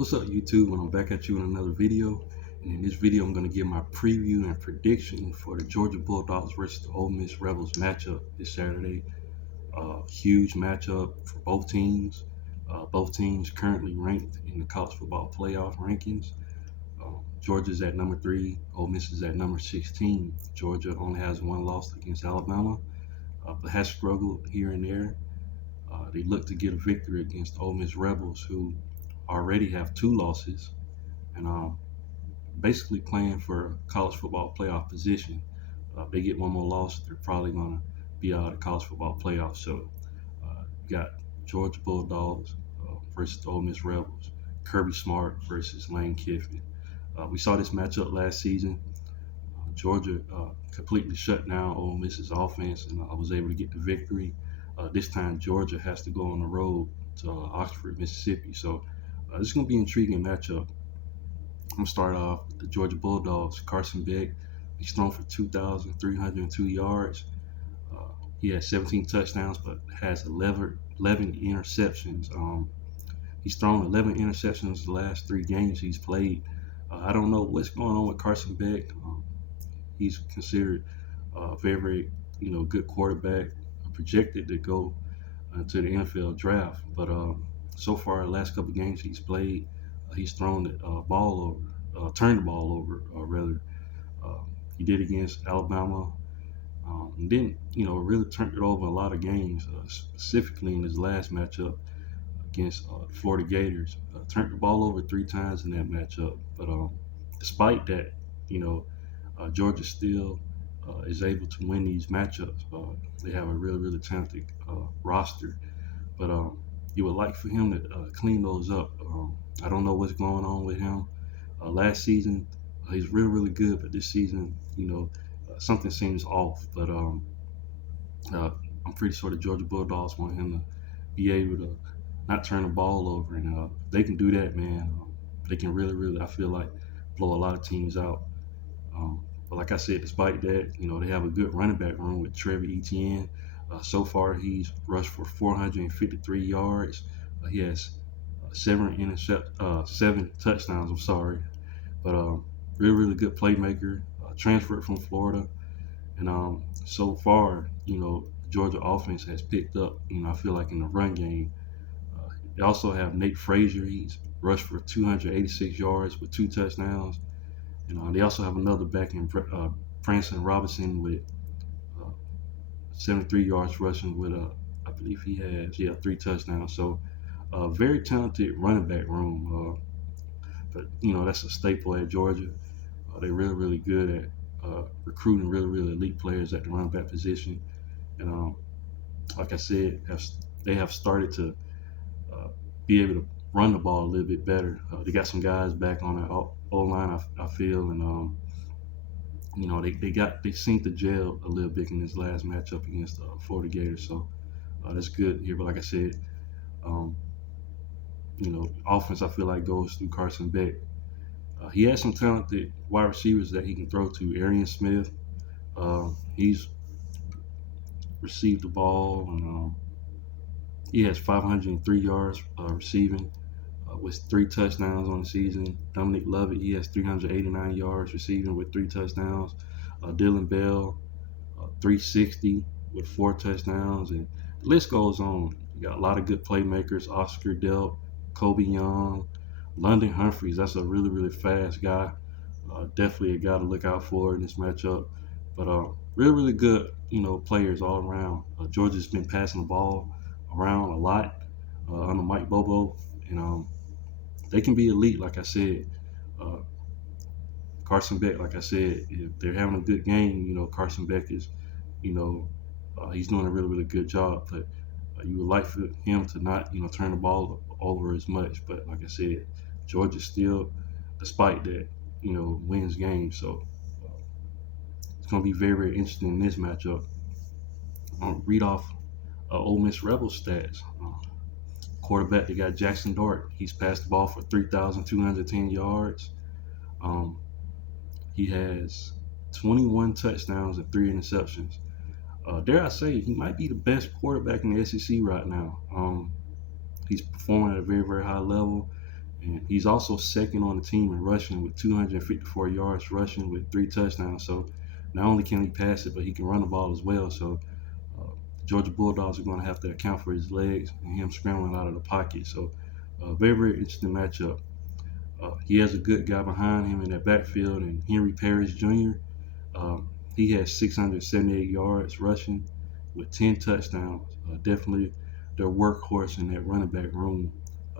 What's up, YouTube? And I'm back at you in another video. And in this video, I'm going to give my preview and prediction for the Georgia Bulldogs versus the Ole Miss Rebels matchup this Saturday. Huge matchup for both teams. Both teams currently ranked in the college football playoff rankings. Georgia's at number 3, Ole Miss is at number 16. Georgia only has one loss against Alabama, but has struggled here and there. They look to get a victory against Ole Miss Rebels, who already have 2 losses and basically playing for a college football playoff position. If they get one more loss, they're probably going to be out of the college football playoffs. So you got Georgia Bulldogs versus the Ole Miss Rebels, Kirby Smart versus Lane Kiffin. We saw this matchup last season. Georgia completely shut down Ole Miss's offense, and I was able to get the victory. This time, Georgia has to go on the road to Oxford, Mississippi. So this is going to be an intriguing matchup. I'm going to start off with the Georgia Bulldogs. Carson Beck, he's thrown for 2,302 yards. He has 17 touchdowns, but has 11 interceptions. He's thrown 11 interceptions the last 3 games he's played. I don't know what's going on with Carson Beck. He's considered a very, good quarterback, projected to go to the NFL draft. But so far, the last couple of games he's played, he's thrown the ball over, turned the ball over, rather. Uh, he did against Alabama, and then really turned it over a lot of games, specifically in his last matchup against the Florida Gators. Turned the ball over 3 times in that matchup. But despite that, Georgia still is able to win these matchups. They have a really, really talented roster, but you would like for him to clean those up. I don't know what's going on with him. Last season, he's really, really good, but this season, something seems off. But I'm pretty sure the Georgia Bulldogs want him to be able to not turn the ball over, and they can do that, man. They can really, really, I feel like, blow a lot of teams out. But like I said, despite that, they have a good running back room with Trevor Etienne. So far, he's rushed for 453 yards. He has 7 touchdowns. I'm sorry, but really, really good playmaker. Transferred from Florida, and so far, Georgia offense has picked up. I feel like in the run game. They also have Nate Frazier. He's rushed for 286 yards with 2 touchdowns. They also have another back in Branson Robinson with 73 yards rushing with I believe he has 3 touchdowns. So very talented running back room. But that's a staple at Georgia. They're really, really good at recruiting really, really elite players at the running back position. And like I said, they have started to be able to run the ball a little bit better. They got some guys back on the O-line, I feel, and they seemed to gel a little bit in this last matchup against the Florida Gators. So that's good here. But like I said, offense I feel like goes through Carson Beck. He has some talented wide receivers that he can throw to. Arian Smith, he's received the ball, and he has 503 yards receiving with 3 touchdowns on the season. Dominic Lovett, he has 389 yards receiving with 3 touchdowns. Dylan Bell, 360 with 4 touchdowns, and the list goes on. You got a lot of good playmakers: Oscar Delp, Kobe Young, London Humphreys. That's a really, really fast guy. Definitely a guy to look out for in this matchup. But really, really good, players all around. Georgia's been passing the ball around a lot under Mike Bobo, and they can be elite. Like I said, Carson Beck. Like I said, if they're having a good game, Carson Beck is, he's doing a really, really good job. But you would like for him to not, turn the ball over as much. But like I said, Georgia still, despite that, wins games. So it's going to be very, very interesting in this matchup. I'll read off Ole Miss Rebels stats. Quarterback, they got Jackson Dart. He's passed the ball for 3,210 yards. He has 21 touchdowns and 3 interceptions. Dare I say, he might be the best quarterback in the SEC right now. He's performing at a very, very high level, And he's also second on the team in rushing with 254 yards rushing with 3 touchdowns. So not only can he pass it, but he can run the ball as well. So the Georgia Bulldogs are going to have to account for his legs and him scrambling out of the pocket. So very, very interesting matchup. He has a good guy behind him in that backfield, and Henry Parrish Jr. He has 678 yards rushing with 10 touchdowns. Definitely their workhorse in that running back room.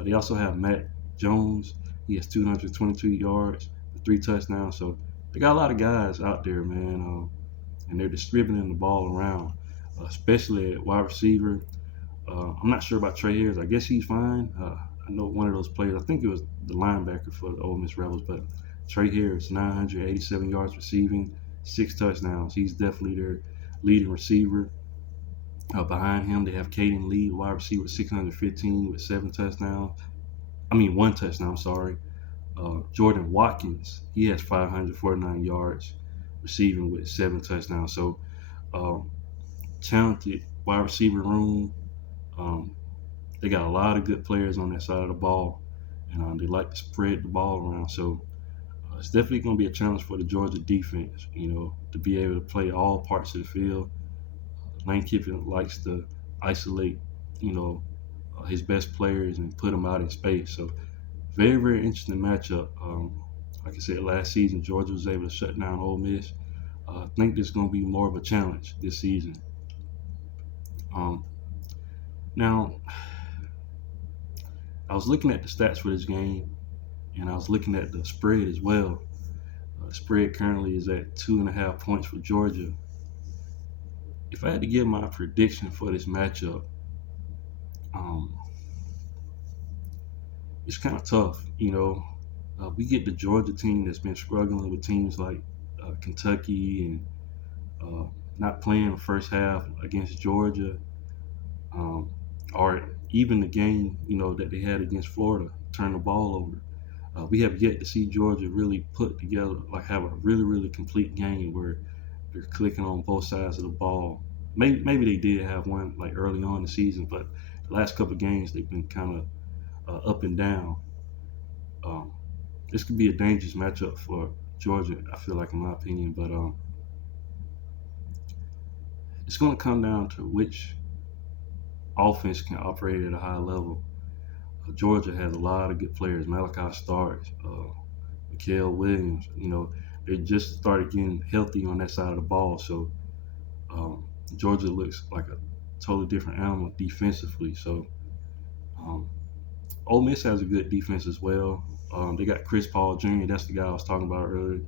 They also have Matt Jones. He has 222 yards with 3 touchdowns. So they got a lot of guys out there, man, and they're distributing the ball around, especially at wide receiver. I'm not sure about Trey Harris. I guess he's fine. I know one of those players. I think it was the linebacker for the Ole Miss Rebels, but Trey Harris, 987 yards receiving, 6 touchdowns. He's definitely their leading receiver. Behind him, they have Caden Lee, wide receiver, 615 with 7 touchdowns. I mean, 1 touchdown. Sorry. Jordan Watkins, he has 549 yards receiving with 7 touchdowns. So, talented wide receiver room. Um, they got a lot of good players on that side of the ball, and they like to spread the ball around. So it's definitely going to be a challenge for the Georgia defense, to be able to play all parts of the field. Lane Kiffin likes to isolate, his best players and put them out in space. So very, very interesting matchup. Like I said, last season Georgia was able to shut down Ole Miss. I think this is going to be more of a challenge this season. Now, I was looking at the stats for this game, and I was looking at the spread as well. The spread currently is at 2.5 points for Georgia. If I had to give my prediction for this matchup, it's kind of tough. We get the Georgia team that's been struggling with teams like Kentucky and not playing the first half against Georgia, or even the game, that they had against Florida, turn the ball over. We have yet to see Georgia really put together, like have a really, really complete game where they're clicking on both sides of the ball. Maybe they did have one like early on in the season, but the last couple of games they've been kind of up and down. This could be a dangerous matchup for Georgia, I feel like, in my opinion, but it's going to come down to which offense can operate at a high level. Georgia has a lot of good players. Malachi Starks, Mikael Williams. They just started getting healthy on that side of the ball. So Georgia looks like a totally different animal defensively. So Ole Miss has a good defense as well. They got Chris Paul Jr. That's the guy I was talking about earlier.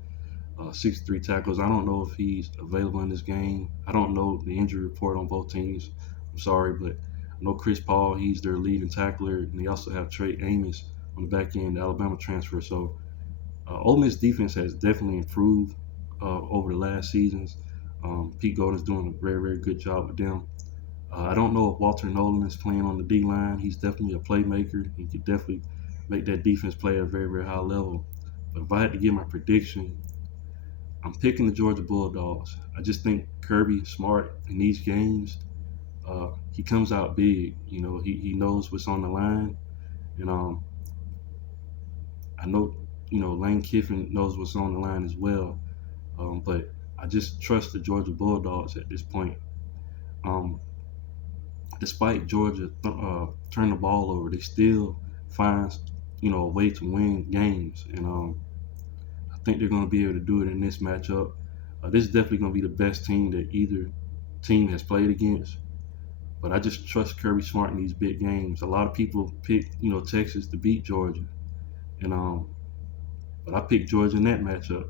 63 tackles. I don't know if he's available in this game. I don't know the injury report on both teams. I'm sorry, but I know Chris Paul, he's their leading tackler, and they also have Trey Amos on the back end, the Alabama transfer. So Ole Miss defense has definitely improved over the last seasons. Pete Golden's doing a very, very good job with them. I don't know if Walter Nolan is playing on the D-line. He's definitely a playmaker. He could definitely make that defense play at a very, very high level. But if I had to give my prediction, I'm picking the Georgia Bulldogs. I just think Kirby Smart in these games, he comes out big. He knows what's on the line, and I know Lane Kiffin knows what's on the line as well. But I just trust the Georgia Bulldogs at this point. Despite Georgia turning the ball over, they still find a way to win games, and I think they're going to be able to do it in this matchup. This is definitely going to be the best team that either team has played against. But I just trust Kirby Smart in these big games. A lot of people pick, Texas to beat Georgia, and but I picked Georgia in that matchup.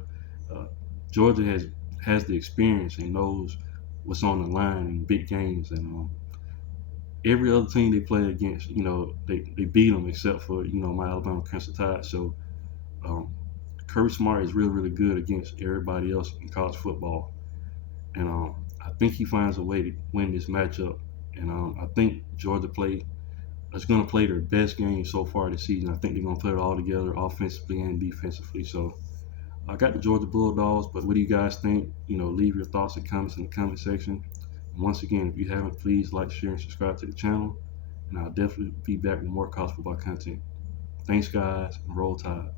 Georgia has the experience and knows what's on the line in big games, and every other team they play against, they beat them except for my Alabama Crimson Tide. So Kirby Smart is really, really good against everybody else in college football, and I think he finds a way to win this matchup. And I think Georgia is going to play their best game so far this season. I think they're going to put it all together offensively and defensively. So I got the Georgia Bulldogs, but what do you guys think? Leave your thoughts and comments in the comment section. And once again, if you haven't, please like, share, and subscribe to the channel. And I'll definitely be back with more college football content. Thanks, guys, and roll tide.